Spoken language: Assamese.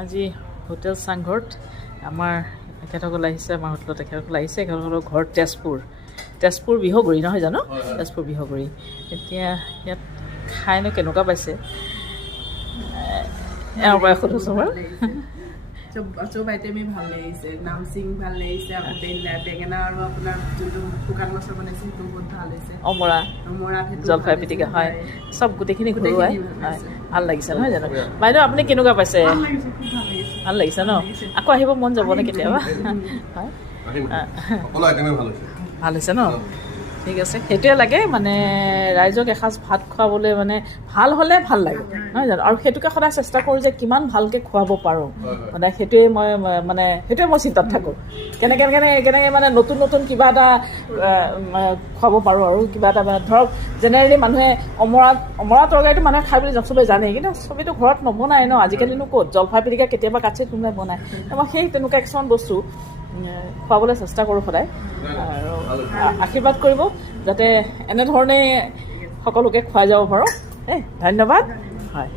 আজি হোটেল চাংঘৰত আমাৰ তেখেতসকল আহিছে, আমাৰ হোটেলত তেখেতসকল আহিছে। তেখেতসকলৰ ঘৰ তেজপুৰ বিহগুৰি নহয় জানো? তেজপুৰ বিহগুৰি। এতিয়া ইয়াত খাইনো কেনেকুৱা পাইছে এওঁৰ পৰা সোধোচোন বাৰু। চব আইটেমেই ভাল লাগিছে, নামচিং ভাল লাগিছে, আকৌ বেঙেনা আৰু আপোনাৰ যোনটো শুকান মাছৰ বনাইছে সেইটো বহুত ভাল হৈছে। অমৰা, জলফাই পিটিকা, হয়, চব গোটেইখিনি ঘৰুৱাই হয়, ভাল লাগিছে নহয় জানো? বাইদেউ আপুনি কেনেকুৱা পাইছে? ভাল লাগিছে ন? আকৌ আহিব মন যাবনে কেতিয়াবা? হয়, ভাল হৈছে ন? ঠিক আছে, সেইটোৱে লাগে মানে ৰাইজক এসাঁজ ভাত খুৱাবলৈ, মানে ভাল হ'লে ভাল লাগে নহয় জানো? আৰু সেইটোকে সদায় চেষ্টা কৰোঁ যে কিমান ভালকৈ খুৱাব পাৰোঁ, সদায় সেইটোৱে মই চিন্তাত থাকোঁ। কেনেকৈ মানে নতুন কিবা এটা খুৱাব পাৰোঁ আৰু কিবা এটা ধৰক জেনেৰেলি মানুহে অমৰা তৰকাৰীটো মানুহে খাই বুলি চবেই জানেই, কিন্তু চবেইতো ঘৰত নবনায় ন আজিকালিনো ক'ত। জলফাই পিটিকা কেতিয়াবা কাটচিত কোনোবাই বনায়, মই সেই তেনেকুৱা কিছুমান বস্তু খুৱাবলৈ চেষ্টা কৰোঁ সদায়। আৰু আশীৰ্বাদ কৰিব যাতে এনেধৰণে সকলোকে খুৱাই যাব পাৰোঁ। ধন্যবাদ। হয়।